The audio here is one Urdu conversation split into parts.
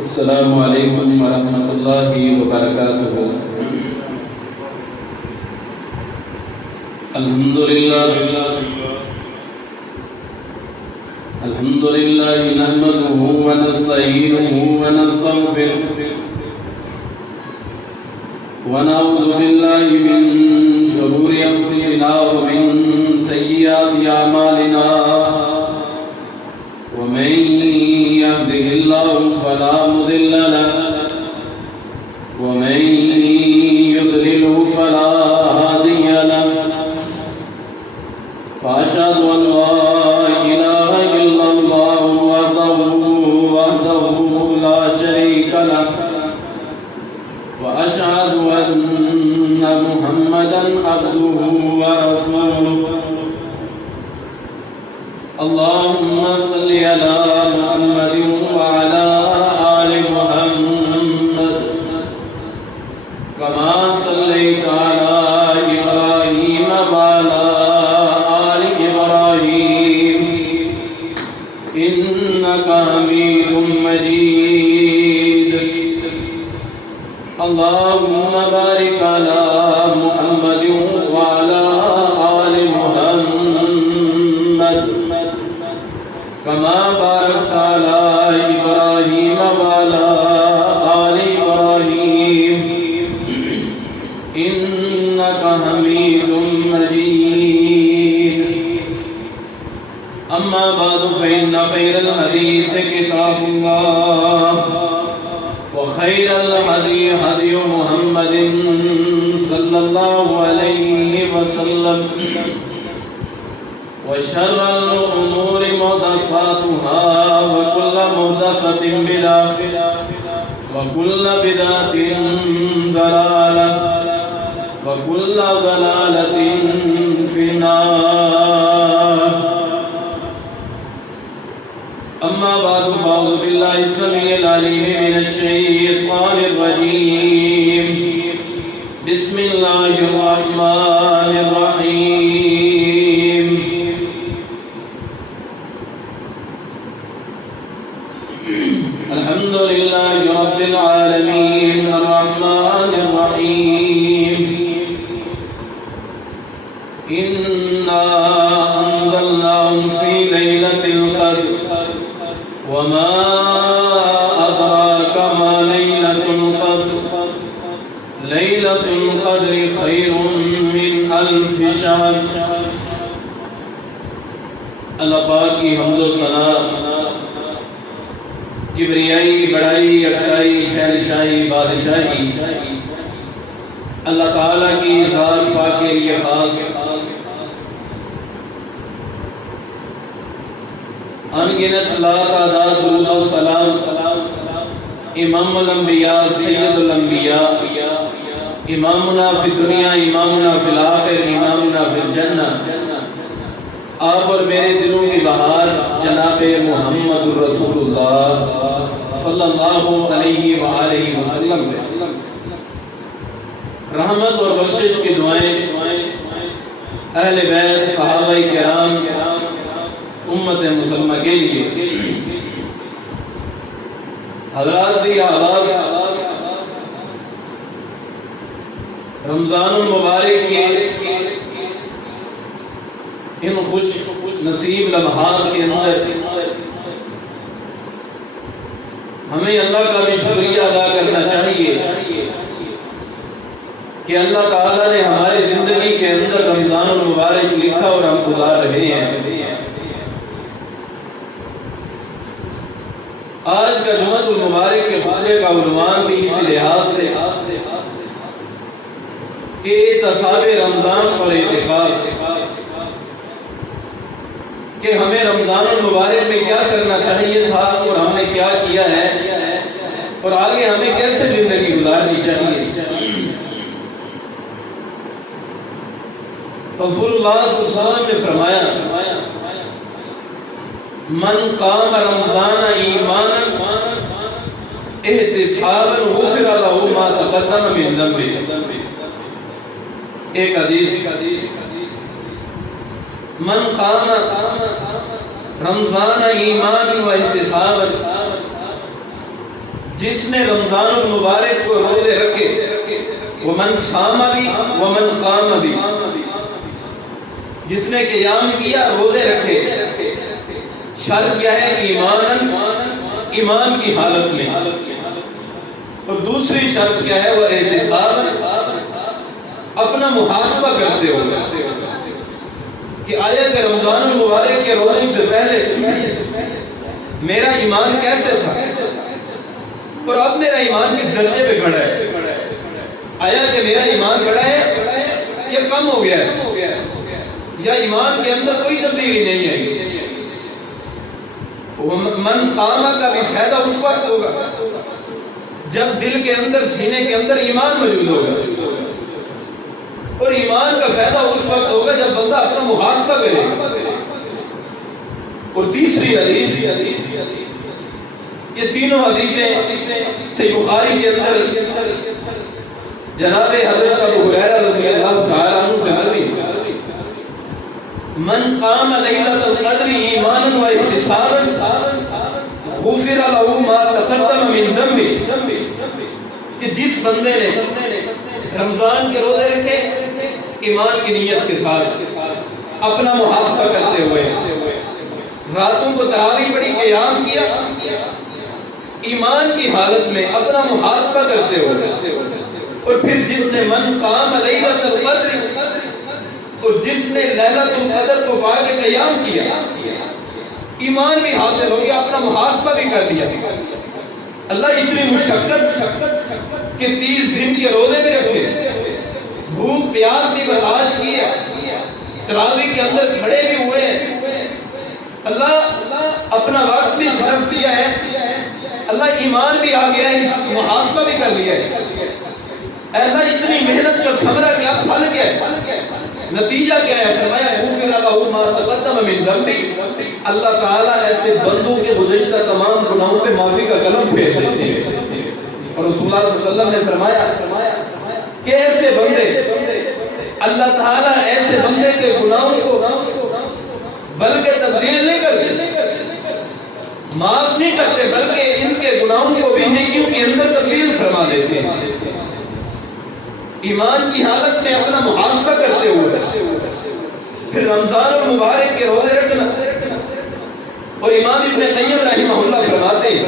السلام علیکم ورحمۃ اللہ وبرکاتہ۔ الحمد للہ نحمده ونستعینه ونستغفره ونعوذ باللہ من شرور انفسنا ومن سیئات اعمالنا ومن يهده الله فلا مضل له ومن يضلله فلا هادي له فأشهد أن لا إله إلا الله وحده لا شريك له وأشهد أن محمدا عبده ورسوله اللهم صل على محمد وعلى آل محمد كما صليت على إبراهيم وعلى آل إبراهيم إنك حميد مجيد اللهم بارك على محمد وعلى آل محمد كما باركت على إبراهيم وعلى آل إبراهيم إنك حميد مجيد أما بعد فإن خير الحديث كتاب الله وخير الهدي هدي محمد صلى الله عليه وسلم وشر الأمور محدثاتها وكل محدثة بدعة وكل بدعة ضلالة وكل ضلالة في النار أما بعد فأعوذ بالله السميع العليم من الشيطان الرجيم بسم الله الرحمن الرحيم الحمد لله رب العالمين الرحمن الرحيم إنا أنزلناه في ليلة القدر وما أدراك ما ليلة القدر ليلة القدر خير من ألف شهر۔ اللہ پاک کی حمد و ثنا، کبریائی، بڑائی، یکتائی، شہنشاہی، بادشاہی اللہ تعالیٰ کی ذات پاک کے لیے خاص۔ انگنت لا تعداد درود و سلام امام الانبیاء سید الانبیاء امامنا فی الدنیا امامنا فی الآخر امامنا فی الجنہ آپ اور میرے دلوں کی بہار جناب محمد الرسول اللہ صلی اللہ علیہ وآلہ وسلم پہ رحمت اور بخشش کی دعائیں اہل بیت صحابہ کرام امت مسلمہ کے لیے۔ حضرات دی آباد رمضان المبارک کے ان خوش نصیب لمحات کے اندر ہمیں اللہ کا بھی شکریہ ادا کرنا چاہیے کہ اللہ تعالیٰ نے ہماری زندگی کے اندر رمضان المبارک لکھا اور ہم گزار رہے ہیں۔ آج کا جمعۃ المبارک کے خطبے کا عنوان بھی اس لحاظ سے کہ احتساب رمضان اور اعتکاف کہ ہمیں رمضان المبارک میں کیا کرنا چاہیے تھا اور ہم نے کیا کیا ہے اور آگے ہمیں کیسے زندگی گزارنی چاہیے۔ رسول اللہ صلی اللہ علیہ وسلم نے فرمایا من قام رمضان ایمانا احتسابا غفر له ما تقدم من ذنبه۔ ایک حدیث من قام رمضان ایمان و احتسابا، جس نے رمضان المبارک کو روزے رکھے ومن صام بھی ومن قام بھی، جس نے قیام کیا روزے رکھے، شرط کیا ہے؟ ایمان کی حالت میں، اور دوسری شرط کیا ہے؟ وہ احتساب، اپنا محاسبہ کرتے ہوئے کہ آیا کہ رمضان المبارک کے روزے سے پہلے میرا ایمان کیسے تھا اور اب میرا ایمان کس درجے پہ کھڑا ہے؟ آیا کہ میرا ایمان بڑا ہے یا کم ہو گیا ہے، یا ایمان کے اندر کوئی تبدیلی نہیں ہے؟ من قام کا بھی فائدہ اس وقت ہوگا جب دل کے اندر، سینے کے اندر ایمان موجود ہوگا، اور ایمان کا فائدہ اس وقت ہوگا جب بندہ اپنا محاسبہ کرے گا۔ اور تیسری حدیث، یہ تینوں حدیثیں صحیح بخاری کے اندر جناب حضرت ابو ہریرہ رضی اللہ تعالی عنہ سے مروی، من قام لیلۃ القدر ایمانا و احتسابا غفر له ما تقدم من ذنبه، کہ جس بندے نے رمضان کے روزے رکھے ایمان کی نیت کے ساتھ، اپنا محاسبہ کرتے ہوئے، راتوں کو تراویح پڑھی، قیام کیا، ایمان کی حالت میں اپنا محاسبہ کرتے ہوئے، اور پھر جس نے من قام لیلۃ القدر، اور جس نے لیلۃ القدر کو پا کے قیام کیا، ایمان بھی حاصل ہو گیا، اپنا محاسبہ بھی کر لیا۔ اللہ اتنی مشقت کہ 30 دن کے روزے بھی رکھے، بھوک پیاس بھی برداشت کی ہے، تراویح کے اندر کھڑے بھی ہوئے ہیں، اللہ اپنا وقت بھی صرف کیا ہے، اللہ ایمان بھی آ گیا ہے، محاسبہ بھی کر لیا ہے۔ اللہ اتنی محنت کا ثمرہ کیا، پھل کیا ہے، نتیجہ کیا ہے؟ فرمایا غفر له ما تقدم من ذنبه، اللہ تعالیٰ ایسے بندوں کے گزشتہ تمام گناہوں پہ معافی کا قلم پھیر دیتے ہیں۔ اور رسول اللہ صلی اللہ علیہ وسلم نے فرمایا کہ ایسے بندے، اللہ تعالیٰ ایسے بندے کے گناہوں کو بلکہ تبدیل نہیں کرتے، معاف نہیں کرتے، بلکہ ان کے گناہوں کو بھی نیکیوں کے اندر تبدیل فرما دیتے ہیں۔ ایمان کی حالت میں اپنا محاسبہ کرتے ہوئے پھر رمضان المبارک کے روزے رکھنا، اور امام ابن قیم رحمہ اللہ فرماتے ہیں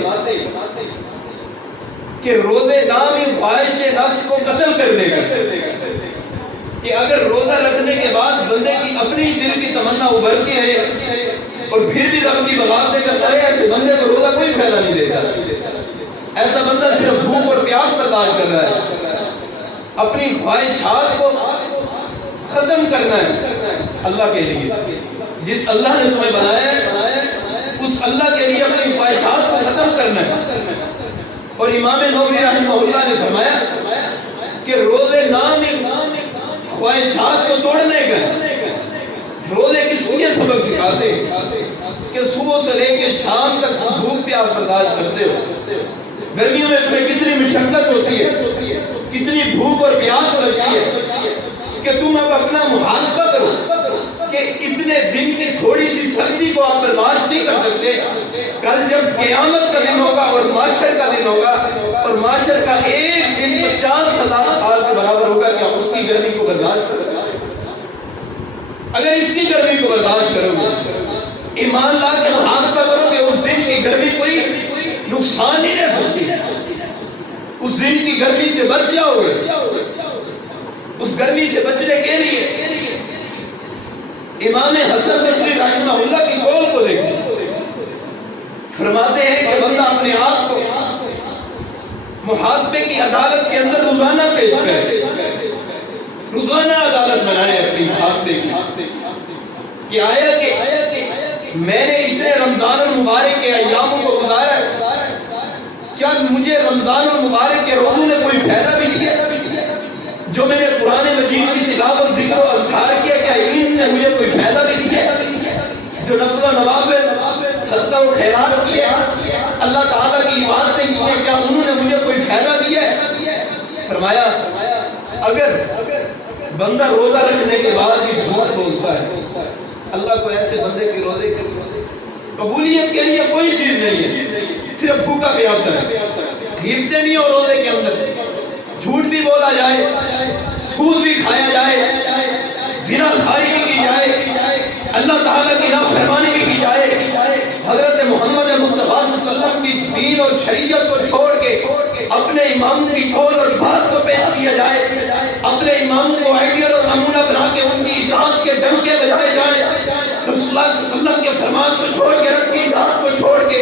کہ روزے نام خواہش نفس کو قتل کرنے کا، کہ اگر روزہ رکھنے کے بعد بندے کی اپنی دل کی تمنا ابھرتی ہے اور پھر بھی رب کی بغاوتیں کرتا ہے، ایسے بندے کو روزہ کوئی فائدہ نہیں دیتا۔ ایسا بندہ صرف بھوک اور پیاس برداشت کر رہا ہے، اپنی خواہشات کو ختم کرنا ہے اللہ کے لیے۔ جس اللہ نے تمہیں بنایا ہے اس اللہ کے لیے اپنی خواہشات کو ختم کرنا ہے۔ اور امام نووی رحمہ اللہ نے فرمایا کہ روزے نام خواہشات کو توڑنے کا، روزے کس لیے سبق سکھاتے ہیں کہ صبح سے لے کے شام تک بھوک پیاس برداشت کرتے ہو، گرمیوں میں تمہیں کتنی مشقت ہوتی ہے، کتنی بھوک اور پیاس لگتی ہے، کہ تم اب اپنا محاسبہ کرو کہ اتنے دن کی تھوڑی سی سختی کو آپ برداشت نہیں کر سکتے، کل جب قیامت کا دن ہوگا اور معاشر کا دن ہوگا، اور معاشر کا ایک دن 50,000 سال کے برابر ہوگا، کہ آپ اس کی گرمی کو برداشت کرو گے؟ اگر اس کی گرمی کو برداشت کرو گے، ایمان لا کے محاسبہ کرو گے، اس دن کی گرمی کوئی نقصان نہیں دے سکتی، اس دن کی گرمی سے بچ جاؤ گے۔ اس گرمی سے بچنے کے لیے امام حسن بصری رحمہ اللہ کی قول کو دیکھیں، فرماتے ہیں کہ بندہ اپنے آپ کو محاسبے کی عدالت کے اندر روزانہ پیش کرے، روزانہ عدالت بنائے اپنی محاسبے کی، کہ آیا کہ میں نے اتنے رمضان المبارک کے ایاموں کو گزارا، کیا مجھے رمضان المبارک کے روزوں نے کوئی فائدہ بھی دیا؟ جو میں نے قرآن مجید کی تلاوت، ذکر و اذکار کیا، کیا ان نے مجھے کوئی فائدہ بھی دیا؟ جو نفل و نوافل، صدقہ و خیرات کیا، اللہ تعالیٰ کی عبادتیں کی ہیں، کیا انہوں نے مجھے کوئی فائدہ دیا؟ فرمایا اگر بندہ روزہ رکھنے کے بعد بھی جھوٹ بولتا ہے، اللہ کو ایسے بندے کے روزے کی قبولیت کے لیے کوئی چیز نہیں ہے، صرف بھوکا پیاسا ہے، غیبتیں نہیں ہو روزے کے اندر، جھوٹ بھی بولا جائے، سود بھی کھایا جائے، زنا خاری بھی کی جائے، اللہ تعالیٰ کی نافرمانی بھی کی جائے، حضرت محمد مصطفیٰ صلی اللہ علیہ وسلم کی دین اور شریعت کو چھوڑ کے اپنے امام کی قول اور بات کو پیش کیا جائے، اپنے امام کو آئیڈیل اور نمونہ بنا کے ان کی اطاعت کے ڈنکے بجائے جائیں، رسول اللہ صلی اللہ علیہ وسلم کے فرمان کو چھوڑ کے، رب کی اطاعت کو چھوڑ کے،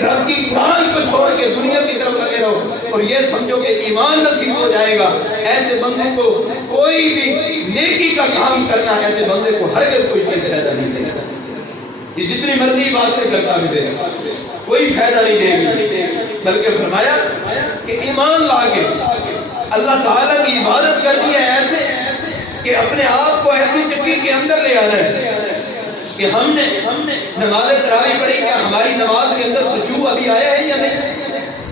رب کی قرآن کو چھوڑ کے دنیا کی طرف لگے رہو اور یہ سمجھو کہ ایمان نصیب ہو جائے گا۔ ایسے بندے کو کوئی بھی نیکی کا کام کرنا، ایسے بندے کو ہرگز کوئی چیز فائدہ نہیں دے گا، یہ جتنی مرضی باتیں کرتا بھی دے گا، کوئی فائدہ نہیں دے گی، بلکہ فرمایا کہ ایمان لا کے اللہ تعالیٰ کی عبادت کرنی ہے ایسے کہ اپنے آپ کو ایسی چکی کے اندر لے آنا ہے کہ ہم نے نماز تراویح پڑھی، کیا ہماری نماز کے اندر خشوع ابھی آیا ہے یا نہیں؟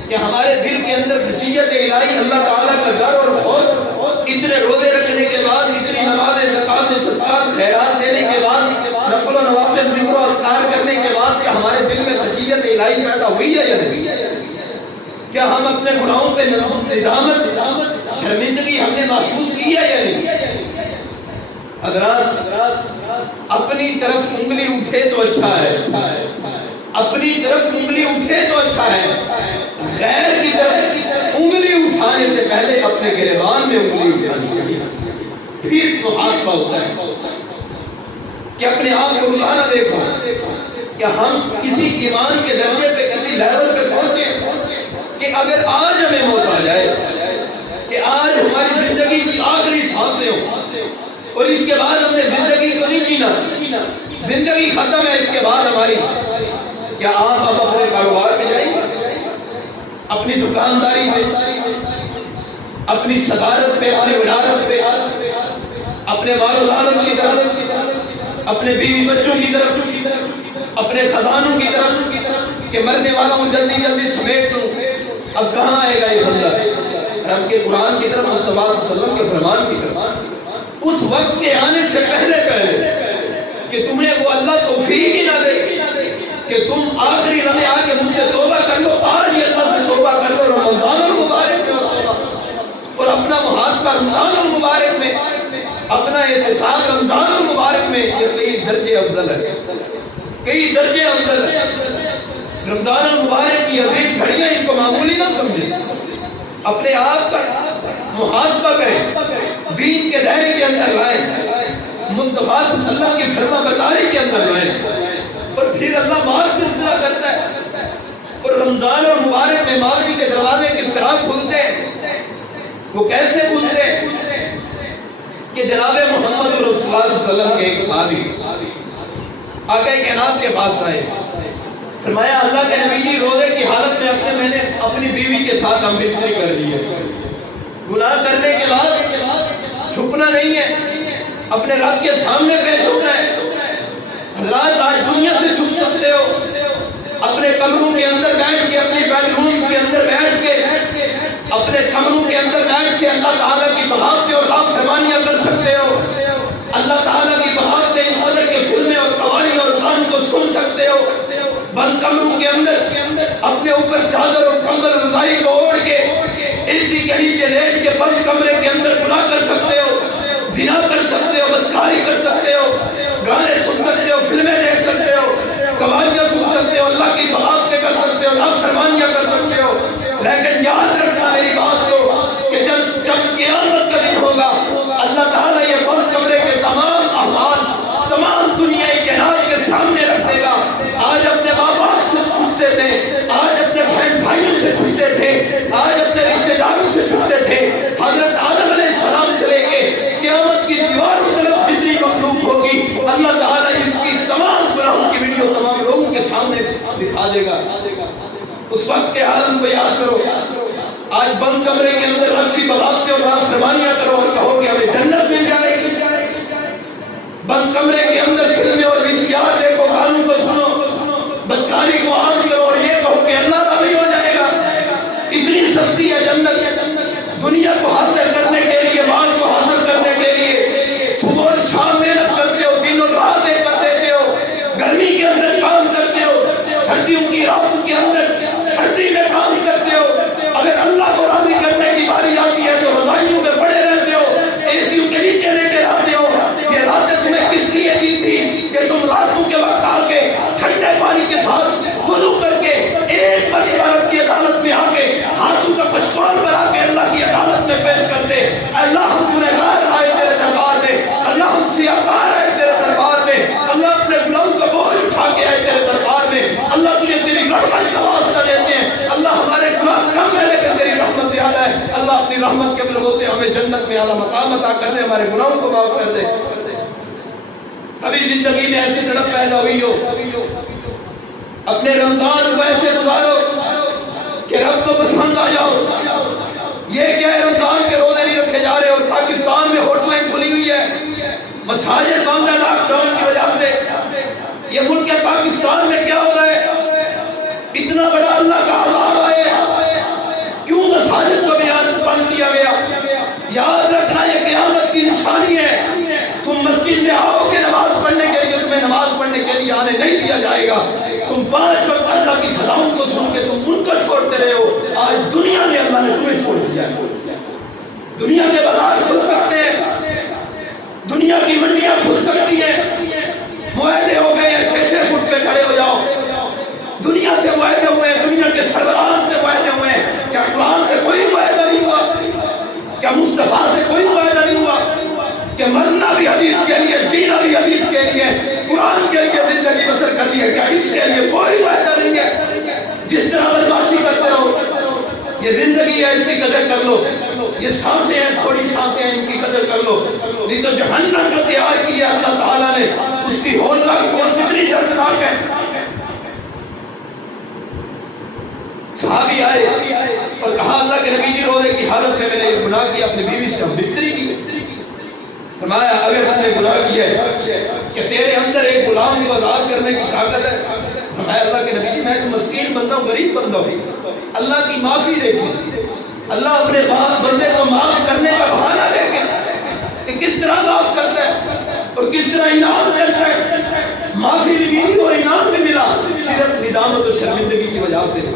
کہ ہمارے دل کے اندر خشیت الہی، اللہ تعالیٰ کا ڈر اور خوف، اتنے روزے رکھنے کے بعد، اتنی نمازیں، زکوٰۃ و صدقات، خیرات دینے کے بعد، نفل و نوافل، ذکر و اذکار کرنے کے بعد، کیا ہمارے دل میں خشیت الہی پیدا ہوئی ہے یا نہیں؟ کیا ہم اپنے گناہوں پہ ندامت، شرمندگی ہم نے محسوس کی ہے یا نہیں؟ حضرات اپنی طرف انگلی اٹھے تو اچھا ہے، اپنی طرف انگلی اٹھے تو اچھا ہے، غیر کی طرف انگلی اٹھانے سے پہلے اپنے گریبان میں انگلی اٹھانی چاہیے، پھر محاسبہ ہوتا ہے کہ اپنے آپ کو اٹھانا دیکھو کہ ہم کسی ایمان کے درجے پہ، کسی لیول پہ پہنچے کہ اگر آج ہمیں موت آ جائے، کہ آج ہماری زندگی کی آخری سانسیں ہوں اور اس کے بعد ہم نے زندگی کو نہیں جینا، زندگی ختم ہے اس کے بعد ہماری، کیا آپ اب اپنے کاروبار پہ جائیں گے، اپنی دکانداری پہ، اپنی صدارت پہ، اپنی ولادت پہ، اپنے مال و دولت کی طرف، اپنے بیوی بچوں کی طرف، اپنے خزانوں کی طرف کہ مرنے والا ہوں جلدی جلدی سمیٹ لوں؟ اب کہاں آئے گا یہ بندہ رب کے قرآن کی طرف، مصطفیٰ صلی اللہ علیہ وسلم کے فرمان کی طرف؟ اس وقت کے آنے سے پہلے کہ تمہیں وہ اللہ توفیق ہی نہ دے کہ تم آخری لمحے آ کے مجھ سے توبہ کر لو، آج ہی اللہ سے توبہ کر لو، رمضان المبارک میں اور اپنا محاسبہ رمضان المبارک میں، اپنا احتساب رمضان المبارک میں، یہ کئی درجے افضل ہے، کئی درجے افضل ہے۔ رمضان المبارک کی عظیم گھڑیاں ان کو معمولی نہ سمجھیں، اپنے آپ کا محاسبہ کریں، دین کے دائرے کے اندر لائیں، مصطفیٰ صلی اللہ علیہ وسلم کی فرما برداری کے اندر لائیں، اور پھر اللہ معاف کس طرح کرتا ہے اور رمضان اور مبارک میں معافی کے دروازے کس طرح کھلتے ہیں، وہ کیسے کھلتے ہیں کہ جناب محمد رسول اللہ صلی اللہ علیہ وسلم کے ایک صحابی آقا کائنات کے پاس آئے، فرمایا اللہ کے نبی جی روزے کی حالت میں نے اپنی بیوی کے ساتھ ہم بستری کر لی ہے، گناہ کرنے کے بعد چھپنا نہیں ہے، اپنے رب کے سامنے پیش ہونا ہے۔ حضرات آج دنیا سے چھپ سکتے ہو، اپنے کمروں کے اندر بیٹھ کے، اپنے بیڈ رومز کے اندر بیٹھ کے، اپنے کمروں کے اندر بیٹھ کے اللہ تعالیٰ کی بغاوتیں اور نافرمانیاں کر سکتے ہو، اللہ تعالیٰ کی بغاوتیں اس قدر کے فلمیں اور قوالی اور گان کو سن سکتے ہو، بند کمروں کے اندر اپنے اوپر چادر اور کمبل رضائی کو اوڑھ کے اسی کے نیچے لیٹ کے بند کمرے کے اندر گناہ کر سکتے ہو، زنا کر سکتے ہو، بدکاری کر سکتے ہو، گانے سن سکتے ہو، فلمیں دیکھ سکتے ہو، قوالیاں سن سکتے ہو، اللہ کی بغاوتیں کر سکتے ہو، نافرمانیاں کر سکتے ہو، لیکن یاد رکھنا میری بات کو کہ جب قیامت کا دن ہوگا اللہ تعالیٰ یہ بند کمرے کے تمام احوال تمام دنیا کائنات کے سامنے رکھ دے گا۔ آج اپنے باپ سے چھوٹتے تھے، آج اپنے بہن بھائیوں سے چھوٹتے تھے، آج اپنے رشتہ داروں سے چھوٹتے تھے، حضرت آدم علیہ السلام سے لے کے قیامت کی دیواروں طرف جتنی مخلوق ہوگی اللہ تعالیٰ اس کی تمام گناہوں کی ویڈیو تمام لوگوں کے سامنے دکھا دے گا۔ اس وقت کے عالم کو یاد کرو، آج بند کمرے کے اندر رب کی بغاوتیں اور نافرمانیاں کرو اور کہو کہ ہمیں جنت مل جائے گی، بند کمرے کے اندر فلمیں اور ویسیار دیکھو، گانوں کو سنو، بدکاری کو عام کرو اور یہ کہو کہ اللہ راضی ہو جائے گا۔ اتنی سستی ہے جنت، دنیا کو حاصل کرنے کے لیے، مال کو حاصل کرنے کے لیے صبح اور شام محنت کرتے ہو، دن اور راتیں کر دیتے ہو، گرمی کے اندر کام کرتے ہو، سردیوں کی راتوں کے اندر سردی میں کام کرتے ہو، اگر جنت میں اعلیٰ مقام عطا کر دے، ہمارے گناہوں کو معاف کر دے۔ کبھی زندگی میں ایسی تڑپ پیدا ہوئی ہو، اپنے رمضان کو ایسے گزارو کہ رب کو پسند آ جاؤ۔ یہ کیا ہے، رمضان کے روزے نہیں رکھے جا رہے اور پاکستان میں ہوٹلیں کھلی ہوئی ہے، مساجد بند ہے لاک ڈاؤن کی وجہ سے۔ یہ ملک پاکستان میں کیا ہو رہا ہے؟ اتنا بڑا اللہ کا عذاب آئے، کیوں مساجد کو بند کیا گیا؟ یاد رکھنا یہ قیامت کی نشانی ہے۔ تم مسجد میں آؤ گے نماز پڑھنے کے لیے، تمہیں نماز پڑھنے کے لیے آنے نہیں دیا جائے گا۔ تم 5 وقت اللہ کی سلاؤں کو سن کے تم ان کو چھوڑتے رہے ہو۔ آج دنیا میں اللہ نے تمہیں چھوڑ دیا ہے۔ دنیا کے بازار کھل سکتے ہیں، دنیا کی منڈیاں کھل سکتی ہیں، معاہدے ہو گئے ہیں 6-6 فٹ پہ کھڑے ہو جاؤ۔ دنیا سے معاہدے ہوئے ہیں، دنیا کے سربراہان سے معاہدے ہوئے ہیں۔ کیا قرآن سے کوئی معاہدہ نہیں ہوا؟ کیا مصطفیٰ سے کوئی معاہدہ نہیں ہوا؟ کہ مرنا بھی حدیث کے لیے، جینا بھی حدیث کے لیے، قرآن کے لیے زندگی بسر کرنی ہے؟ کیا اس کے لیے کوئی معاہدہ نہیں ہے؟ جس طرح بدماشی کرتے ہو، یہ زندگی ہے، اس کی قدر کر لو۔ یہ سانسیں ہیں، تھوڑی سانسیں ہیں، ان کی قدر کر لو۔ نہیں تو جہنم جو تیار کی ہے اللہ تعالیٰ نے، اس کی ہولناک کون کتنی دردناک ہے۔ صحابی آئے اور کہا اللہ کے نبی جی روزے کی حالت میں نے گناہ کیا، اپنی بیوی سے ہم بستری کی۔ فرمایا اگر تم نے گناہ کیا ہے کہ تیرے اندر ایک غلام کو آزاد کرنے کی طاقت ہے؟ فرمایا اللہ کے نبی جی میں تو مسکین بندہ ہوں، غریب بندہ ہوں۔ اللہ کی معافی دیکھیں، اللہ اپنے بندے کو معاف کرنے کا بہانہ دیکھیں کہ کس طرح معاف کرتا ہے اور کس طرح انعام کرتا ہے۔ معافی بھی ملی اور انعام بھی ملا، صرف ندامت و شرمندگی کی وجہ سے۔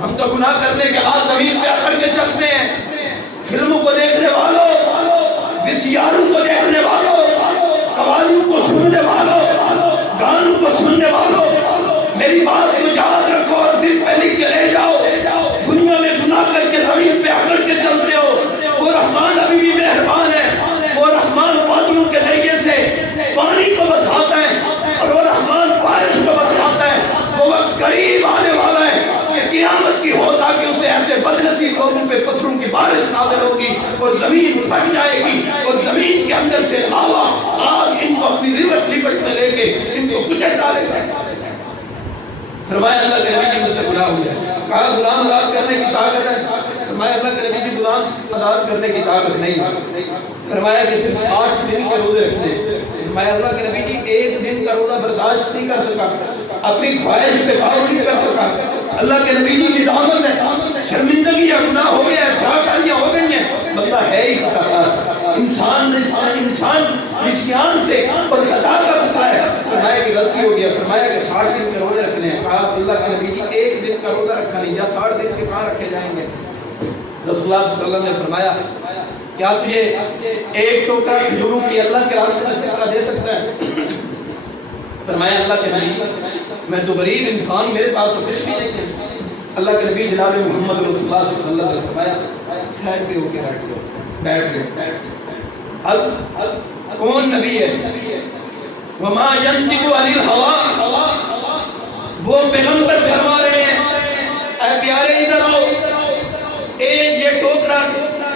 ہم تو گناہ کرنے کے بعد زمین پہ اکڑ کے چلتے ہیں۔ فلموں کو دیکھنے والوں، وسیاروں کو دیکھنے والوں، قوالیوں کو سننے والوں، گانوں کو سننے والوں، میری بات کو یاد رکھو اور دل پہ لکھ کے لے جاؤ۔ دنیا میں گناہ کر کے زمین پہ اکڑ کے چلتے ہو، وہ رحمان ابھی بھی مہربان ہے۔ وہ رحمان پادلوں کے ذریعے سے پانی کو بساتا ہے اور وہ رحمان بارش کو بساتا ہے۔ وہ وقت قریب آنے والا ہے کہ قیامت کی ہو تاکہ اسے ایسے بدنصیب لوگوں پہ پتھروں کی بارش نازل ہوگی اور زمین پھٹ جائے گی اور زمین کے اندر سے لاوا آگ ان کو اپنی لپٹ میں لے کے ان کو کچل ڈالے گا۔ فرمایا اللہ کے نبی جی مجھ سے گناہ ہو جائے۔ کہا غلام آزاد کرنے کی طاقت ہے؟ فرمایا اللہ کے نبی جی غلام آزاد کرنے کی طاقت نہیں ہے۔ فرمایا کہ پھر 60 دن کے روزے رکھنے۔ فرمایا اللہ کے نبی جی 1 دن کا روزہ برداشت نہیں کر سکا، اپنی خواہش پہ قابو نہیں کر سکا۔ اللہ کے نبی جی کی رحمت ہے، شرمندگی یا گناہ ہو گیا ہے، ساکاریاں ہو گئی ہیں، بندہ ہے ہی خطا کار، انسان نسیان سے اور خطا کا پتہ ہے۔ فرمایا کہ غلطی ہو گیا، فرمایا کہ 60 دن کے روزے رکھنے ہیں۔ کہا اللہ کے نبی جی 1 دن کا روزہ رکھا نہیں، یا 60 دن کے کہاں رکھے جائیں گے؟ رسول اللہ صلی اللہ علیہ وسلم نے فرمایا کیا تجھے ایک ٹوکرا کھجوروں کی اللہ کے راستے میں صدقہ دے سکتا ہے؟ فرمایا اللہ کے نبی میں تو غریب انسان، میرے پاس تو کچھ بھی نہیں ہے۔ اللہ کے نبی جناب محمد رسول اللہ صلی اللہ علیہ وسلم نے فرمایا سائڈ پہ ہو کے بیٹھ گئے۔ اب کون نبی ہے؟ وما ينطق عن الهوى، وہ پیغمبر فرما رہے ہیں اے پیارے ادھر آؤ، ایک یہ ٹوکرا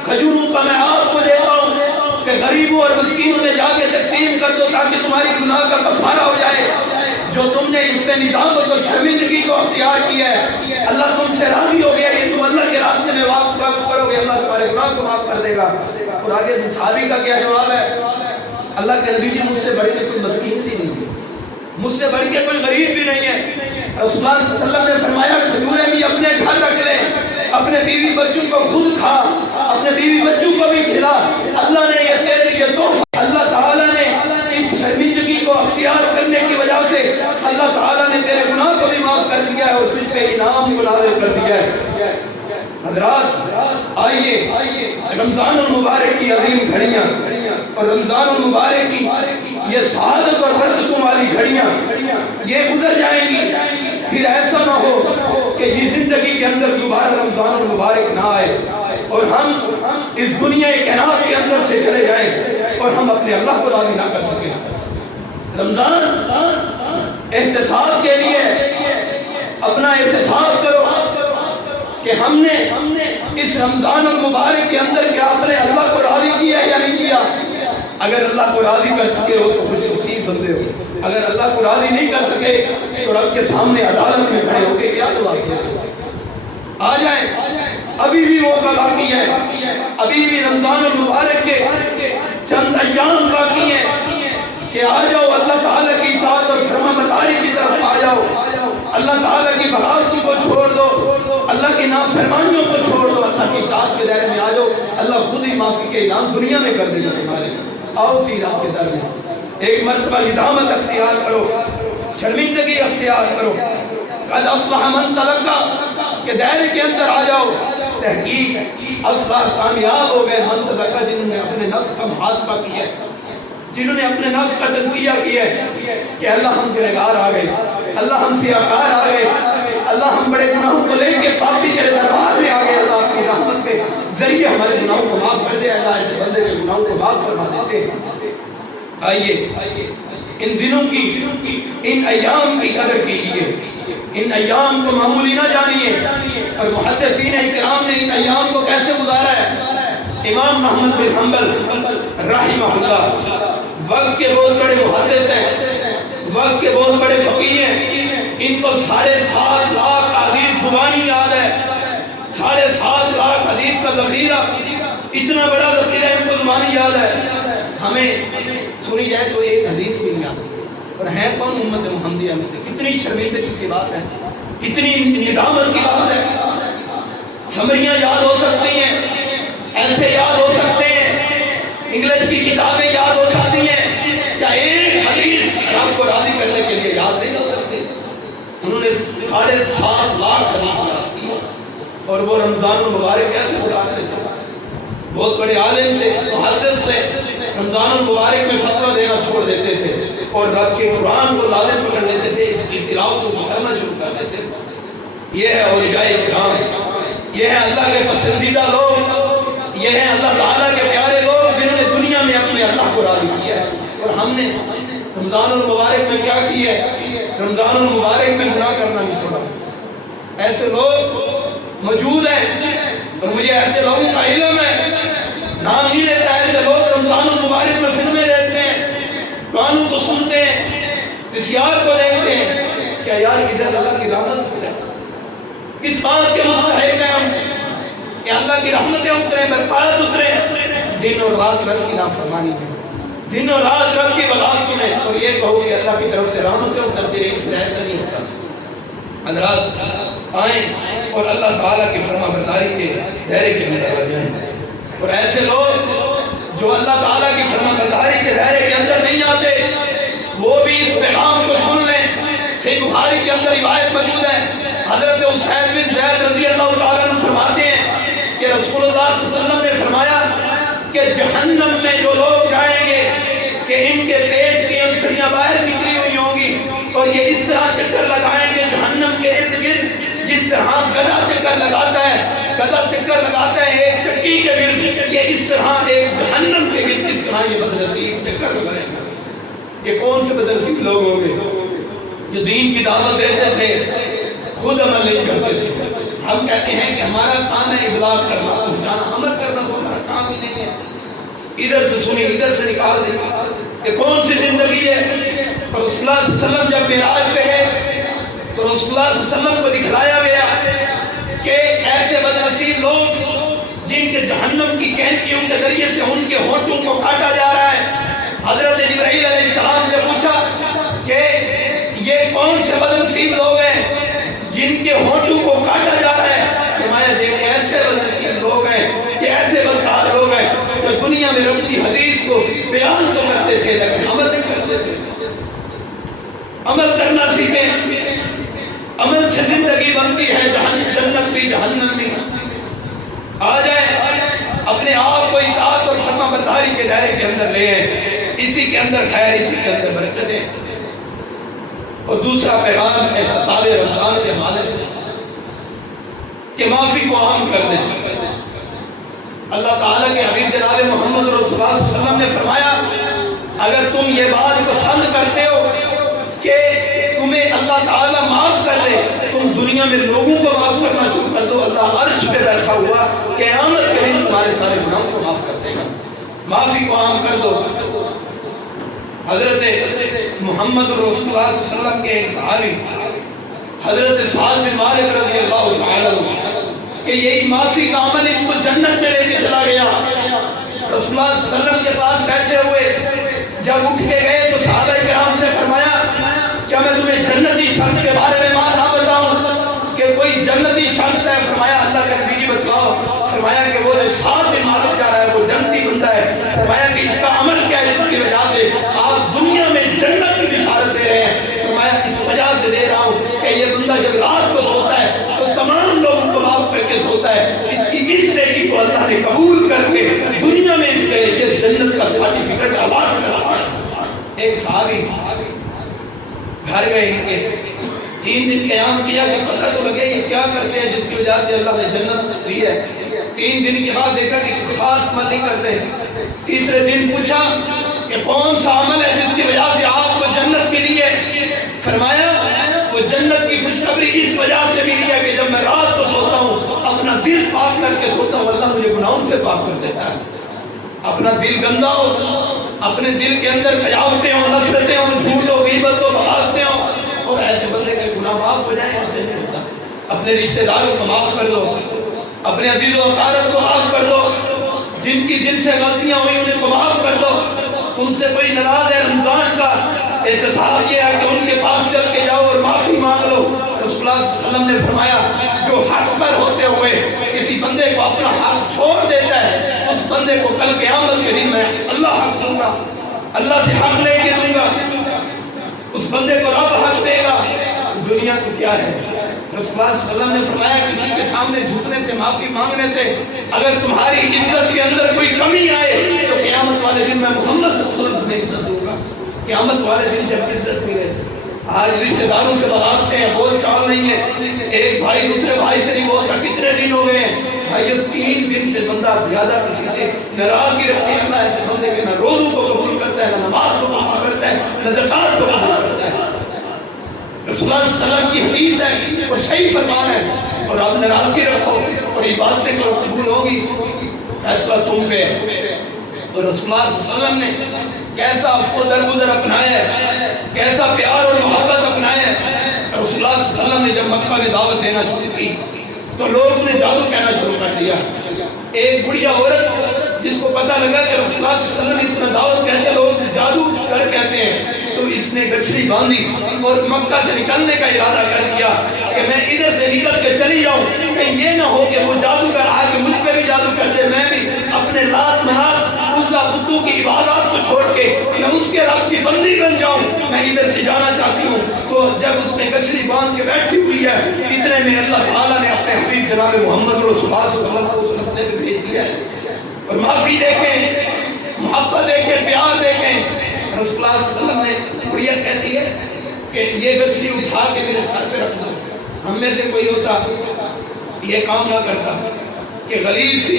کھجوروں کا میں آپ کو دیتا ہوں کہ غریبوں اور مسکینوں میں جا کے تقسیم کر دو تاکہ تمہاری گناہ کا کفارہ ہو جائے۔ جو تم نے اس پہ ندامت اور شرمندگی کو اختیار کیا ہے، اللہ تم سے راضی ہو گیا، یہ تم اللہ کے راستے میں وقف کرو گے، اللہ تمہارے گناہ کو معاف کر دے گا۔ اور آگے سے صحابی کا کیا جواب ہے؟ اللہ کے نبی جی مجھ سے بڑھ کے کوئی مسکین بھی نہیں ہے، مجھ سے بڑھ کے کوئی غریب بھی نہیں ہے۔ رسول اللہ صلی اللہ علیہ وسلم نے فرمایا کھجوریں بھی اپنے گھر رکھ لے، اپنے بیوی بچوں کو خود کھا، اپنے بیوی بچوں کو بھی کھلا۔ اللہ نے یہ تیرے لیے تحفہ، اللہ تعالیٰ نے اس شرمندگی کو اختیار کرنے کی وجہ سے اللہ تعالیٰ نے تیرے گناہ کو بھی معاف کر دیا ہے اور تجھ پہ انعام کو نازل کر دیا ہے۔ حضرات آئیے رمضان المبارک کی عظیم گھڑیاں اور رمضان المبارک کی یہ سعادت اور برکتوں والی گھڑیاں یہ گزر جائیں گی، پھر ایسا نہ ہو کہ یہ زندگی کے اندر دوبارہ رمضان المبارک نہ آئے اور ہم اس دنیا کائنات کے اندر سے چلے جائیں اور ہم اپنے اللہ کو راضی نہ کر سکیں۔ رمضان احتساب کے لیے اپنا احتساب کرو کہ ہم نے اس رمضان المبارک کے اندر کیا آپ نے اللہ کو راضی کیا یا نہیں کیا؟ اگر اللہ کو راضی کر چکے ہو تو خوش نصیب بندے ہو، اگر اللہ کو راضی نہیں کر سکے تو رب کے سامنے عدالت میں کھڑے ہو کے کیا دعا کیا؟ آ جائیں، ابھی بھی موقع باقی ہے، ابھی بھی رمضان المبارک کے چند ایام باقی ہیں کہ آ جاؤ، اللہ تعالیٰ کی اطاعت اور فرما برداری کی طرف آ جاؤ، اللہ تعالیٰ کی بغاوتوں کو چھوڑ دو، اللہ کی نافرمانیوں کو چھوڑ دو، اللہ کی اطاعت کے دائرے میں آ جاؤ، اللہ خود ہی معافی کے اعلان دنیا میں کر دے گا تمہارے۔ آؤ سی رب کے در میں ایک مرتبہ ندامت اختیار کرو، شرمندگی اختیار کرو، قد افلح من تزکا کے دائرے کے اندر آ جاؤ۔ تحقیق افلاح کامیاب ہو گئے من تزکا، جنہوں نے اپنے نفس کا محاسبہ کیا ہے، جنہوں نے اپنے نفس کا تزکیہ کیا ہے کہ اللہ ہم گنہگار آ گئے، اللہ ہم سیاکار آ گئے، اللہ ہم بڑے گناہوں کو لے کے پاپی کے دربار میں آ گئے، اللہ اپنی رحمت کے ذریعے ہمارے گناہوں کو معاف کر دے، اللہ ایسے بندے کے گناہوں کو معاف فرما دیتے ہیں۔ آئیے ان دنوں کی، ان ایام کی قدر کیجیے، ان ایام کو معمولی نہ جانیے۔ اور محدثین اکرام نے ان ایام کو کیسے گزارا ہے؟ امام محمد بن حنبل رحمہ اللہ وقت کے بہت بڑے محدث ہیں، وقت کے بہت بڑے فقیہ ہیں، ان کو 7.5 لاکھ حدیث زبانی یاد ہے، 7.5 لاکھ حدیث کا ذخیرہ، اتنا بڑا ذخیرہ ان کو زبانی یاد ہے۔ ہمیں سنی جائے تو ایک حدیث بھی نہیں آتی، اور ہے کون امت محمدیہ میں سے؟ کتنی شرمندگی کی بات ہے، کتنی ندامت کی بات ہے۔ سمریاں یاد ہو سکتی ہیں، ایسے یاد ہو سکتے ہیں، انگلش کی کتابیں یاد ہو سکتی ہیں، کیا ایک حدیث رب کو راضی کرنے کے لیے یاد نہیں ہو سکتے؟ انہوں نے 7.5 لاکھ حدیث یاد کی، اور وہ رمضان المبارک کیسے گزارتے تھے؟ بہت بڑے عالم تھے، محدث تھے، رمضان المبارک میں فتویٰ دینا چھوڑ دیتے تھے اور رب کے قرآن کو لازم پکڑ لیتے تھے، اس کی تلاوت کو کرنا شروع کر دیتے تھے۔ یہ ہے اولیاء کرام، یہ ہے اللہ کے پسندیدہ لوگ، یہ ہے اللہ تعالیٰ کے پیارے لوگ جنہوں نے دنیا میں اپنے اللہ کو راضی کیا ہے۔ اور ہم نے رمضان المبارک میں کیا کیا ہے؟ رمضان المبارک میں گناہ کرنا نہیں چھوڑا۔ ایسے لوگ موجود ہیں، اور مجھے ایسے لوگوں کا علم ہے، نام نہیں لیتا، ایسے لوگ رمضان المبارک میں فلمیں دیکھتے ہیں، قانون کو سنتے ہیں، اسیار کو دیکھتے ہیں، کیا یار ادھر اللہ کی رحمت اترے؟ کس بات کے مستحق ہیں ہم کہ اللہ کی رحمتیں اتریں، برکات اتریں؟ دن اور رات رب کی نافرمانی میں، دن اور رات رب کی بغاوت میں، اور یہ کہو کہ اللہ کی طرف سے رحمتیں اترتی رہیں، پھر ایسا نہیں ہوتا۔ حضرات آئیں اور اللہ تعالیٰ کی فرما برداری کے دائرے کے اندر آ جائیں۔ اور ایسے لوگ جو اللہ تعالیٰ کی فرما برداری کے دائرے کے اندر نہیں آتے، وہ بھی اس پیغام کو سن لیں۔ صحیح بخاری کے اندر روایت موجود ہے، حضرت اسید بن زید رضی اللہ تعالیٰ عنہ فرماتے ہیں کہ رسول اللہ صلی اللہ علیہ وسلم نے فرمایا کہ جہنم میں جو لوگ جائیں گے کہ ان کے پیٹ کی انتڑیاں باہر نکلی ہوئی ہوں گی، اور یہ اس طرح چکر لگائیں گے جہنم کے ارد گرد جس طرح گدھا چکر لگاتا ہے، گدھا چکر لگاتا ہے ایک چکی کے گرد، یہ اس طرح ایک جہنم کے گرد اس طرح یہ بدنصیب چکر لگائیں گے۔ کہ کون سے بدنصیب لوگ ہوں گے جو دین کی دعوت دیتے تھے، خود عمل نہیں کرتے تھے۔ ہم کہتے ہیں کہ ہمارا کام ہے ابلاغ کرنا، پہنچانا، عمل کرنا تو ہمارا کام ہی نہیں ہے۔ ادھر سے سنی، ادھر سے نکال دیں کہ کون سی زندگی ہے؟ اور رسول اللہ صلی اللہ علیہ وسلم جب معراج پہ گئے تو رسول اللہ صلی اللہ علیہ وسلم کو دکھلایا گیا کہ ایسے بدنصیب لوگ جن کے جہنم کی کینچیوں کے ذریعے سے ان کے ہونٹوں کو کاٹا جا رہا ہے۔ حضرت جبرائیل علیہ السلام سے پوچھا کہ یہ کون سے بدنصیب لوگ ہیں جن کے ہونٹوں کو کاٹا جا رہا ہے؟ فرمایا یہ ایسے بدنصیب لوگ ہیں، یہ ایسے بدکار لوگ ہیں جو دنیا میں رب کی حدیث کو بیان تو کرتے تھے لیکن عمل نہیں کرتے تھے۔ عمل کرنا سیکھیں، عمل سے زندگی بنتی ہے، جنت بھی جہنم بھی۔ آ جائیں، اپنے آپ کو اطاعت اور فرما برداری کے دائرے کے اندر لے آئیں، اسی کے اندر خیر، اسی کے اندر برکتیں۔ اور دوسرا پیغام احتساب رمضان کے حوالے سے کہ معافی کو عام کر دیں۔ اللہ تعالیٰ کے حبیب جناب محمد رسول اللہ صلی اللہ علیہ وسلم نے فرمایا اگر تم یہ بات پسند کرتے ہو کہ تمہیں اللہ تعالیٰ معاف کر دے، تم دنیا میں لوگوں کو معاف کرنا شروع کر دو۔ اللہ عرش پہ بیٹھا ہوا قیامت کے دن تمہارے سارے گناہوں کو معاف کر دے گا. معافی کو عام کر دو. حضرت محمد رسول اللہ صلی اللہ علیہ وسلم کے ایک صحابی حضرت سعد بن مالک رضی اللہ تعالی عنہ کہ یہی معافی کا عمل ان کو جنت میں لے کے چلا گیا. رسول اللہ صلی اللہ علیہ وسلم کے پاس بیٹھے ہوئے جب اٹھ کے گئے تو صحابہ کرام سے فرمایا کیا میں تمہیں جنتی شخص کے بارے میں نہ بتاؤں کہ کوئی جنتی شخص ہے؟ فرمایا اللہ کے نبی جی بتلاؤ. فرمایا کہ وہ سعد بن مالک جا رہا ہے، وہ جنتی بندہ ہے. فرمایا کہ اس کا عمل کیا ہے جس کی وجہ سے آپ دنیا میں جنت کی بشارت دے رہے ہیں؟ فرمایا اس وجہ سے دے رہا ہوں کہ یہ بندہ جب رات کو سوتا ہے تو تمام لوگوں کو معاف کر کے سوتا ہے. اس کی اس نیکی کو اللہ نے قبول کر کے دنیا میں اس کے لیے جنت کا سرٹیفکیٹ الاٹ کرا. ایک صحابی گھر گئے ان کے 3 دن قیام کیا کہ پتہ تو لگے یہ کیا کرتے ہیں جس کی وجہ سے اللہ نے جنت دی ہے. 3 دن کے بعد دیکھا کہ کچھ خاص عمل نہیں کرتے. تیسرے دن پوچھا کہ کون سا عمل ہے جس کی وجہ سے آپ کو جنت ملی ہے؟ فرمایا وہ جنت کی خوشخبری اس وجہ سے ملی ہے کہ جب میں رات کو سوتا ہوں اپنا دل پاک کر کے سوتا ہوں، اللہ مجھے گناہوں سے پاک کر دیتا ہے. اپنا دل گندا ہو، اپنے دل کے اندر قیاوتیں ہوں، نفرتیں ہوں، جھوٹ ہو، غیبت ہو، بغاوتیں ہوں، اور ایسے بندے کے گناہ معاف ہو جائیں ایسے نہیں ہوتا. اپنے رشتہ داروں کو معاف کر دو، اپنے عزیز و اقارب کو معاف کر دو، جن کی دل سے غلطیاں ہوئی انہیں کو معاف کر دو. تم سے کوئی ناراض ہے، رمضان کا احتساب یہ ہے کہ ان کے پاس چل کے جاؤ اور معافی مانگ لو. رسول اللہ صلی اللہ علیہ وسلم نے فرمایا جو حق پر ہوتے ہوئے کسی بندے کو اپنا حق چھوڑ دیتا ہے اس بندے کو کل قیامت کے دن میں اللہ حق دوں گا، اللہ سے حق لے کے دوں گا، اس بندے کو رب حق دے گا. دنیا کو کیا ہے؟ رسول اللہ صلی اللہ علیہ وسلم نے فرمایا کسی کے سامنے جھکنے سے، معافی مانگنے سے اگر تمہاری عزت کے اندر کوئی کمی آئے تو قیامت والے دن میں محمد صلی اللہ علیہ وسلم تمہیں عزت دوں گا. قیامت والے دن جب عزت ملے. آج رشتہ داروں سے بغاوتے ہیں، بول چال نہیں ہے، ایک بھائی دوسرے بھائی سے نہیں بولتا. کتنے دن ہو گئے ہیں بھائیو؟ 3 دن سے بندہ زیادہ کسی سے ناراضگی رکھتے ہیں. اللہ ایسے بندے کے نہ روزوں کو قبول کرتا ہے، نہ نماز کو قبول کرتا ہے، نہ زکات کو قبول کرتا ہے. رسول اللہ صلی اللہ علیہ وسلم کی حدیث ہے اور صحیح فرمان ہے. اور آپ ناراضگی رکھو اور عبادتیں کرو، قبول ہوگی. فیصلہ تم پہ ہے. اور رسول اللہ صلی اللہ علیہ وسلم نے کیسا افق و درگزر اپنایا ہے، کیسا پیار اور محبت اپنایا ہے. رسول اللہ صلی اللہ علیہ وسلم نے جب مکہ میں دعوت دینا شروع کی تو لوگ نے جادو کہنا شروع کر دیا. ایک بڑھیا عورت جس کو پتہ لگا کہ رسول اللہ صلی اللہ علیہ وسلم اس میں دعوت کہتے ہیں، لوگ جادو کر کہتے ہیں، تو اس نے گچھڑی باندھی اور مکہ سے نکلنے کا ارادہ کر دیا کہ میں ادھر سے نکل کے چلی جاؤں، کہ یہ نہ ہو کہ وہ جادوگر آ کے مجھ پہ بھی جادو کر دے، میں بھی اپنے لات منات عزا بتوں کی عبادات کو چھوڑ کے میں اس کے رب کی بندی بن جاؤں، میں ادھر سے جانا چاہتی ہوں. تو جب اس نے گچھڑی باندھ کے بیٹھی ہوئی ہے اتنے میں اللہ تعالیٰ نے اپنے حبیب جناب محمد رسول اللہ صلی اللہ علیہ وسلم رستے پہ بھیج دیا ہے. اور معافی دیکھیں، محبت دیکھیں، پیار دیکھیں. رسول اللہ صلی اللہ علیہ وسلم نے بڑھیا کہتی ہے کہ یہ گچھڑی اٹھا کے میرے سر پہ رکھ دو. ہم میں سے کوئی ہوتا یہ کام نہ کرتا کہ غریب سی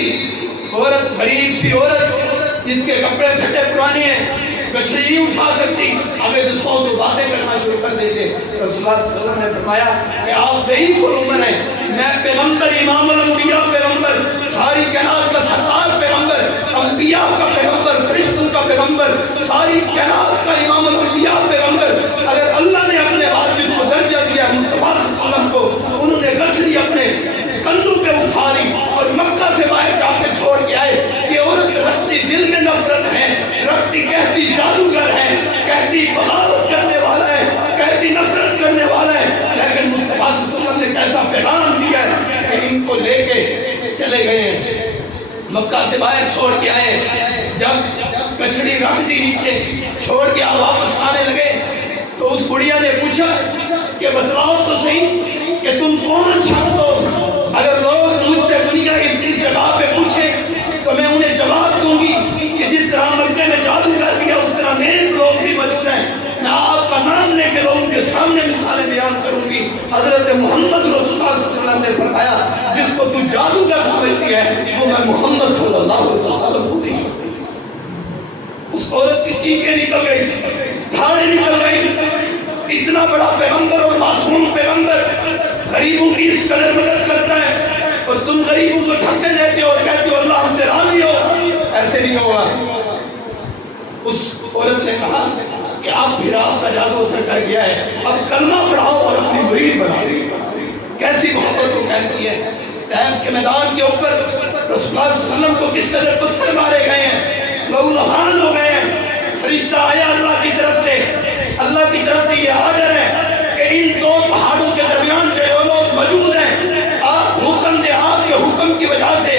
عورت، غریب سی عورت جس کے کپڑے پھٹے پرانے ہیں گچھڑی نہیں اٹھا سکتی، آگے سے 100 باتیں کرنا شروع کر دیتے. رسول اللہ صلی اللہ علیہ وسلم نے فرمایا کہ آپ ضعیف العمر ہیں، میں پیغمبر، امام الانبیاء پیغمبر، ساری کائنات کا سردار پیغمبر، انبیاء کا پیغمبر، فرشتوں کا پیغمبر، ساری کائنات کا امام الانبیاء پیغمبر، اگر اللہ نے اپنے بعد جس کو درجہ دیا مصطفیٰ صلی اللہ علیہ وسلم کو، انہوں نے گچھڑی اپنے کندھوں پہ اٹھا لی اور مکہ سے باہر جا کے چھوڑ کے آئے. کہ عورت رکھتی دل میں نفرت ہے، رکھتی کہتی جادوگر ہے، کہتی بغاوت کرنے والا ہے، کہتی نفرت کرنے والا ہے، لیکن مصطفیٰ صلی اللہ علیہ وسلم نے کیسا پیغام دیا ہے کہ ان کو لے کے چلے گئے ہیں، مکہ سے باہر چھوڑ کے آئے. جب کچھڑی رکھ دی نیچے چھوڑ کے واپس آنے لگے تو اس بڑھیا نے پوچھا کہ بتلاؤ تو صحیح کہ تم کون شخص ہو. اگر لوگ مجھ سے دنیا اس جگہ پہ پوچھیں تو میں انہیں جواب دوں گی کہ جس طرح مکے میں جادو کر دیا اس طرح میرے لوگ بھی موجود ہیں. میں آپ کا نام لے کے لوگوں کے سامنے مثالیں بیان کروں گی. حضرت محمد رسول اللہ صلی اللہ علیہ وسلم نے فرمایا جس کو تو جادوگر سمجھتی ہے وہ میں محمد صلی اللہ علیہ وسلم خود ہی ہوں. اس عورت کی چیخیں نکل گئی، دھاڑیں نکل گئی. اتنا بڑا پیغمبر اور معصوم پیغمبر غریبوں کی اس قدر مدد کرتا ہے اور تم غریبوں کو دھکے دیتے ہو اور کہتے ہو اللہ ہم سے راضی ہو، ایسے نہیں ہوگا۔ اس عورت نے کہا کہ اب پھر آپ کا جادو اثر کر گیا ہے، اب کلمہ پڑھاؤ اور اپنی مرید بناؤ۔ کیسی محبت کو کہتی ہے۔ طائف کے میدان کے اوپر رسول اللہ صلی اللہ علیہ وسلم کو کس قدر پتھر مارے گئے ہیں، لوگ لہان ہو گئے ہیں۔ فرشتہ آیا اللہ کی طرف سے، اللہ کی طرف سے یہ آرڈر ہے کہ ان دو پہاڑوں کے درمیان جو لوگ موجود ہیں، آپ حکم دیں، آپ کے حکم کی وجہ سے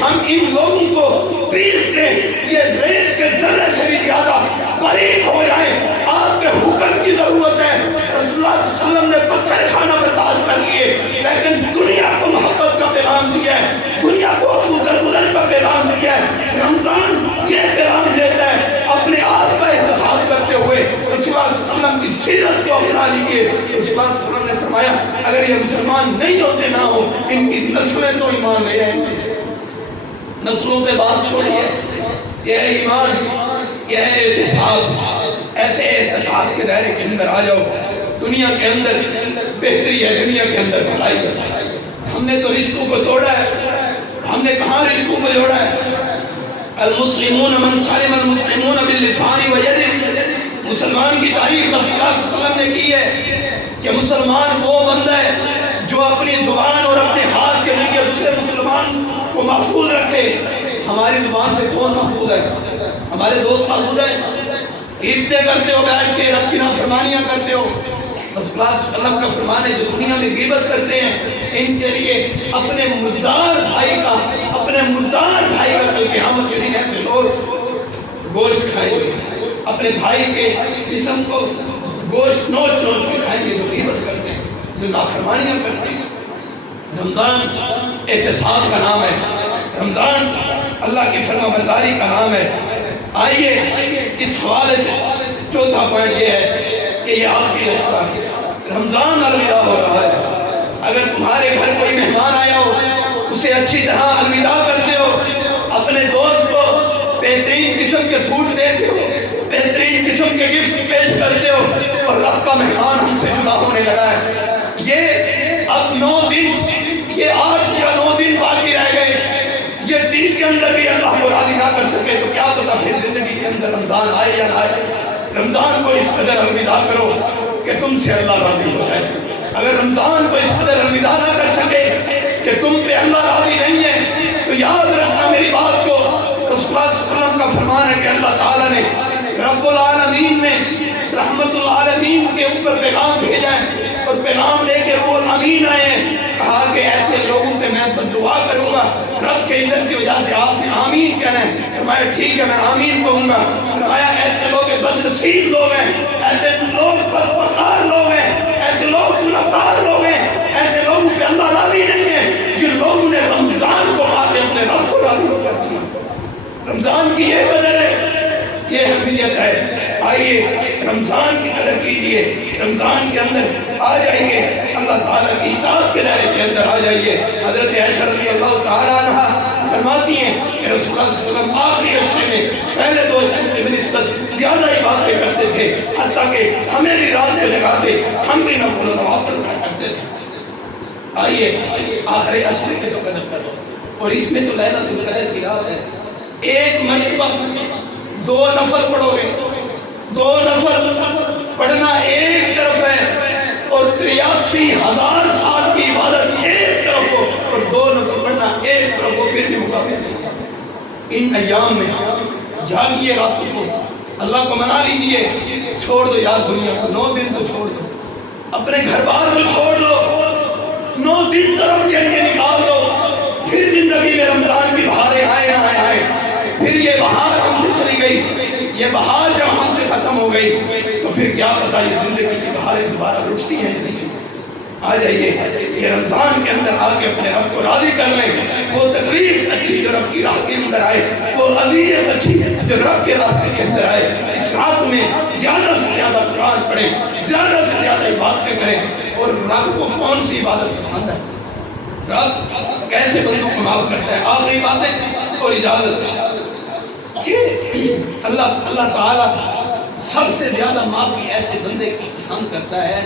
ہم ان لوگوں کو پیس کے یہ ریت کے ذرے سے بھی زیادہ باریک ہو جائیں، آپ کے حکم کی ضرورت ہے۔ رسول اللہ صلی اللہ علیہ وسلم نے پتھر کھانا برداشت کر لیے، لیکن دنیا کو محبت کا پیغام دیا ہے، دنیا کو عفو درگزر کا پیغام دیا ہے۔ رمضان یہ پیغام دیتا ہے، اپنے آپ کا احتساب کرتے ہوئے رسول اللہ صلی اللہ علیہ وسلم کی سیرت کو اپنا لیجیے۔ رسول اللہ صلی اللہ علیہ وسلم نے فرمایا اگر یہ مسلمان نہیں ہوتے نہ ہو، ان کی نسلیں تو ایمان لے آئیں گے۔ نسلوں پہ بات چھوڑیے، یہ ہے ایمان، یہ ہے احتساب۔ ایسے احتساب کے دائرے کے اندر آ جاؤ۔ دنیا کے اندر بہتری ہے، دنیا کے اندر بھلائی ہے۔ ہم نے تو رشتوں کو توڑا ہے، ہم نے کہاں رشتوں کو جوڑا ہے؟ المسلمون من سلم المسلمون باللسان وید۔ مسلمان کی تعریف رسول اللہ صلی اللہ علیہ وسلم نے کی ہے کہ مسلمان وہ بندہ ہے جو اپنی زبان اور اپنے ہاتھ کے ذریعے دوسرے مسلمان کو محفوظ رکھے۔ ہماری زبان سے کون محفوظ ہے؟ ہمارے دوست محفوظ ہیں؟ عبادتیں کرتے ہو بیٹھ کے، رب کی نافرمانیاں کرتے ہو۔ رسول اللہ صلی اللہ علیہ وسلم کا فرمان ہے جو دنیا میں غیبت کرتے ہیں ان کے لیے اپنے مردار بھائی کا کل قیامت کے دن ایسے لوگ گوشت کھائیں گے، اپنے بھائی کے جسم کو گوشت نوچ کے کھائیں گے جو غیبت کرتے ہیں، جو نافرمانیاں کرتے ہیں۔ رمضان احتساب کا نام ہے، رمضان اللہ کی فرما برداری کا نام ہے۔ آئیے اس حوالے سے چوتھا پوائنٹ یہ ہے کہ یہ آخری اشرا رمضان الوداع ہو رہا ہے۔ اگر تمہارے گھر کوئی مہمان آیا ہو، اسے اچھی طرح الوداع کرتے ہو، اپنے دوست کو بہترین قسم کے سوٹ دیتے ہو، بہترین قسم کے گفٹ پیش کرتے ہو، اور رب کا مہمان ہم سے جدا ہونے لگا ہے۔ یہ اب 9 دن، یہ 8 یا 9 دن باقی رہ گئے، یہ دن کے اندر بھی اللہ کو راضی نہ کر سکے تو کیا پتا پھر زندگی کے اندر رمضان آئے یا نہ آئے۔ رمضان کو اس قدر الوداع کرو کہ تم سے اللہ راضی ہو جائے۔ اگر رمضان کو اس قدر الوداع نہ کر سکے کہ تم پہ اللہ راضی نہیں ہے تو یاد رکھنا میری بات کو، رسول اللہ صلی اللہ علیہ وسلم کا فرمان ہے کہ اللہ تعالیٰ نے رب العالمین نے رحمت العالمین کے اوپر پیغام بھیجا ہے، اور پیغام لے کے روح الامین آئے ہیں، کہا کہ ایسے لوگوں پہ میں بددعا کروں گا۔ رب کے عزت کی وجہ سے آپ نے آمین کہنا ہے، فرمایا ٹھیک ہے میں آمین کہوں گا۔ فرمایا ایسے لوگ بدنصیب لوگ ہیں، ایسے لوگ بدبخار لوگ ہیں، ایسے لوگ گنہگار لوگ ہیں، ایسے لوگوں پہ اللہ راضی نہیں ہے جن لوگوں نے رمضان کو پا کے اپنے رب کو راضی کر دیا۔ رمضان کی یہ قدر ہے، یہ اہمیت ہے۔ آئیے رمضان کی قدر کیجئے، رمضان کے اندر آ جائیے، اللہ تعالیٰ کی اطاعت کے دائرے کے اندر آ جائیے۔ حضرت عائشہ رضی اللہ تعالیٰ عنہا فرماتی ہیں کہ رسول اللہ صلی اللہ علیہ وسلم آخری عشرے میں پہلے 2 عشروں کی بنسبت زیادہ عبادتیں کرتے تھے، حتیٰ کہ ہمیں بھی رات کو جگاتے، ہم بھی نفل و نوافل کرتے تھے۔ آئیے آخری عشرے کے تو قدر کرو، اور اس میں تو لیلۃ القدر کی رات ہے۔ ایک مرتبہ 2 نفل پڑھو گے، 2 نفل پڑھنا ایک طرف ہے، اور 83,000 سال کی عبادت ایک طرف ہو، اور 2 نفل پڑھنا ایک طرف ہو، پھر بھی مقابلہ نہیں۔ ان ایام میں جاگیے، راتوں کو اللہ کو منا لیجئے، چھوڑ دو یار دنیا کو، 9 دن تو چھوڑ دو، اپنے گھر بار کو چھوڑ دو، 9 دن طرف کے لیے نکال دو، پھر زندگی میں رمضان کی بہاریں آئے نہ آئے، پھر یہ بہار ہم سے چلی گئی، یہ بہار جب ہم سے ختم ہو گئی تو پھر کیا پتا یہ زندگی کی بہاریں دوبارہ لٹتی ہیں یا نہیں۔ آ جائیے یہ رمضان کے اندر آ کے اپنے رب کو راضی کر لیں، وہ تکلیف اچھی جو رب کی راہ کے اندر آئے، وہ اذیت اچھی جو رب کے راستے کے اندر آئے۔ اس رات میں زیادہ سے زیادہ قرآن پڑھیں، زیادہ سے زیادہ عبادتیں کریں۔ اور رب کو کون سی عبادت پسند ہے؟ رب کیسے بندوں کو معاف کرتا ہے؟ آخری باتیں اور اجازت کہ اللہ تعالیٰ سب سے زیادہ معافی ایسے بندے کی پسند کرتا ہے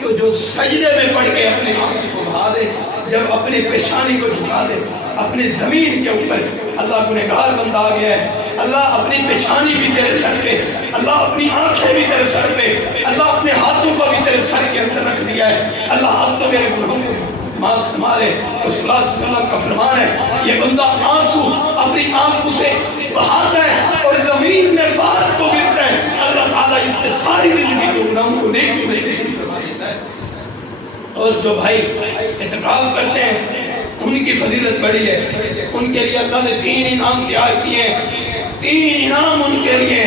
کہ جو سجدے میں پڑھ کے اپنے آنسو کو بہا دے، جب اپنے پیشانی کو جھکا دے اپنے زمین کے اوپر، اللہ گنہگار بندہ آ گیا ہے، اللہ اپنی پیشانی بھی تیرے سر پہ، اللہ اپنی آنکھیں بھی تیرے سر پہ، اللہ اپنے ہاتھوں کو بھی تیرے سر کے اندر رکھ دیا ہے، اللہ اب تو میرے گناہوں کو معاف فرما لے۔ رسول اللہ صلی اللہ علیہ وسلم کا فرمان ہے، یہ بندہ آنسو اپنی آنکھوں سے بہاتا ہے اور زمین میں بات کو گرتا ہے، اللہ تعالیٰ اس کے ساری زندگی کے گناہوں کو نیکی میں تبدیل فرما دیتا ہے۔ اور جو بھائی اعتکاف کرتے ہیں ان کی فضیلت بڑی ہے، ان کے لیے اللہ نے 3 انعام تیار کیے ہیں، 3 انعام ان کے لیے۔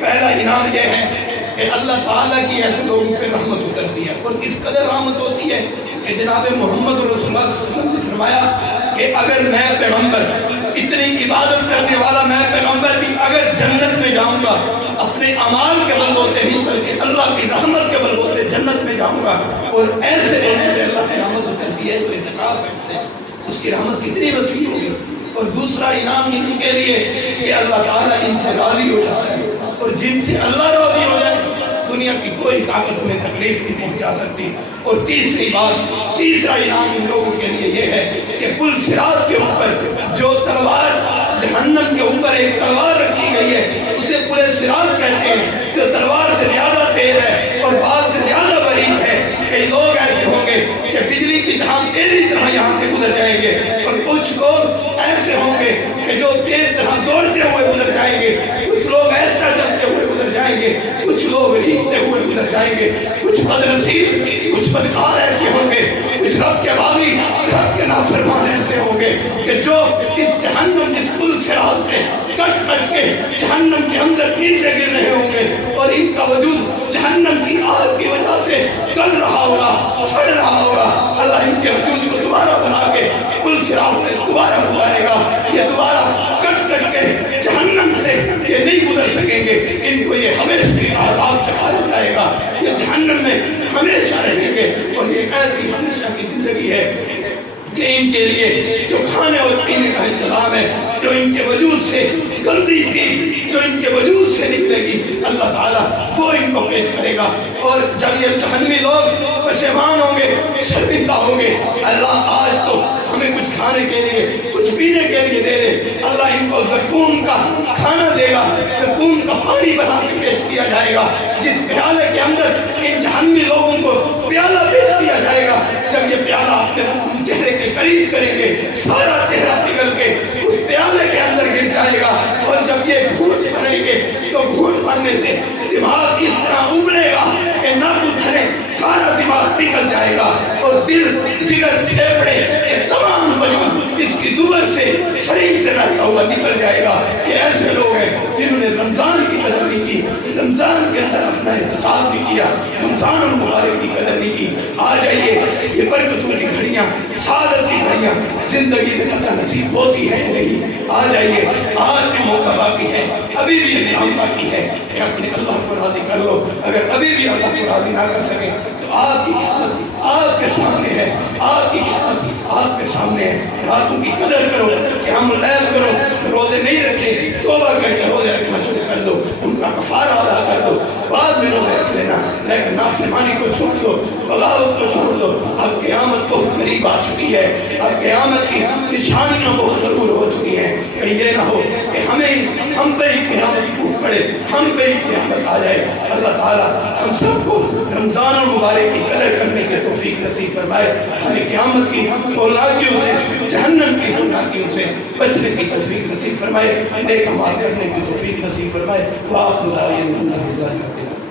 پہلا انعام یہ ہے کہ اللہ تعالیٰ کی ایسے لوگوں پہ رحمت اترتی ہے، اور کس قدر رحمت ہوتی ہے کہ جناب محمد رسول اللہ صلی اللہ علیہ وسلم نے فرمایا کہ اگر میں پیغمبر، اتنی عبادت کرنے والا میں پیغمبر بھی اگر جنت میں جاؤں گا اپنے اعمال کے بلبوتے نہیں بلکہ اللہ کی رحمت کے بلبوتے جنت میں جاؤں گا، اور ایسے لوگوں سے اللہ کی رحمت اترتی ہے تو اعتکاف کرتے ہیں، اس کی رحمت کتنی وسیع ہوگی۔ اور دوسرا انعام ان کے لیے کہ اللہ تعالیٰ ان سے راضی ہو جاتا ہے، اور جن سے اللہ راضی ہو جائے دنیا کی کوئی طاقت انہیں تکلیف نہیں پہنچا سکتی۔ اور تیسری بات، تیسرا انعام ان لوگوں کے لیے یہ ہے کہ پل صراط کے اوپر جو تلوار جہنم کے اوپر ایک تلوار رکھی گئی ہے اسے پل صراط کہتے ہیں، جو تلوار سے زیادہ تیز ہے اور بال سے زیادہ باریک ہے۔ کئی لوگ ایسے ہوں گے کہ بجلی کی طرح تیزی طرح یہاں سے گزر جائیں گے، اور کچھ لوگ ایسے ہوں گے کہ جو تیز طرح دوڑتے ہوئے گزر جائیں گے، کچھ لوگ ایسا چلتے ہوئے گزر جائیں گے، کچھ لوگ ریچھتے ہوئے گزر جائیں گے، کچھ بدنصیب، کچھ بدکار ایسے ہوں گے، کچھ رب کے باغی، رب کے نافرمان ایسے ہوں گے کہ جو اس جہنم اس پل صراط سے کٹ کٹ کے جہنم کے اندر نیچے گر رہے ہوں گے، اور ان کا وجود جہنم کی آگ کی وجہ سے گل رہا ہوگا، سڑ رہا ہوگا۔ اللہ ان کے وجود کو دوبارہ بنا کے پل صراط سے دوبارہ گزارے گا، یہ دوبارہ کٹ کٹ کے جہنم سے یہ نہیں گزر سکیں گے، ان کو یہ ہمیشہ کی عذاب چکھایا جائے گا، یہ جہنم میں ہمیشہ رہیں گے۔ اور یہ ایسی ہمیشہ کی زندگی ہے کہ ان کے لیے جو کھانے اور پینے کا انتظام ہے، جو ان کے وجود سے گندی پی جو ان کے وجود سے نکلے گی، اللہ تعالیٰ وہ ان کو پیش کرے گا۔ اور جب یہ جہنمی لوگ پشیمان ہوں گے، شرمندہ ہوں گے، اللہ آج تو ہمیں کچھ کھانے کے لیے کچھ پینے کے لیے دے دے، اللہ ان کو زقوم کا کھانا دے گا، زقوم کا پانی بنا کے پیش کیا جائے گا، جس پیالے کے اندر ان جہنمی لوگوں کو پیالہ پیش کیا جائے گا۔ جب یہ پیالہ اپنے چہرے کے قریب کریں گے سارا چہرہ پگھل کے اس پیالے کے اندر گر جائے گا، اور جب یہ گھونٹ بھریں گے تو گھونٹ بھرنے سے دماغ اس طرح ابلے گا کہ نہ اترے، سارا دماغ نکل جائے گا، اور دل، جگر، پھیپھڑے، یہ تمام وجود اس کی دبر سے شریر سے بہتا ہوا نکل جائے گا۔ یہ ایسے لوگ ہیں جنہوں نے رمضان کی قدر نہیں کی، رمضان کے اندر اپنا احتساب نہیں کیا، رمضان المبارک کی قدر نہیں کی۔ آ جائیے، یہ برکتوں کی گھڑیاں، سعادت کی گھڑیاں زندگی میں قدر نصیب ہوتی ہے نہیں۔ آ جائیے، آج بھی موقع باقی ہے، ابھی بھی انعام باقی ہے کہ اپنے اللہ کو راضی کر لو۔ اگر ابھی بھی اللہ کو راضی نہ کر سکے تو آپ کی قسمت آپ کے سامنے ہے، آپ کی قسمت آپ کے سامنے ہے۔ راتوں کی قدر کرو، قیام اللیل کرو، روزے نہیں رکھے توبہ کر کے روزے رکھنا شروع کر دو، ان کا کفارہ ادا کر دو، بعد میں روزے رکھ لینا، لیکن نافرمانی کو چھوڑ دو، بغاوت کو چھوڑ دو۔ اب قیامت بہت قریب آ چکی ہے، اب قیامت کی نشانیاں بہت ضرور ہو چکی ہیں، کہیں یہ نہ ہو کہ ہم پہ ہی قیامت ٹوٹ پڑے، ہم پہ ہی قیامت آ جائے۔ اللہ تعالیٰ ہم سب کو رمضان المبارک کی قدر کرنے کے توفیق نصیب فرمائے، ہمیں قیامت کی ہولناکیوں سے، جہنم کی ہولناکیوں سے بچنے کی توفیق نصیب فرمائے، نیک اعمال کرنے کی توفیق نصیب فرمائے۔ وآخر دعوانا الحمد للہ۔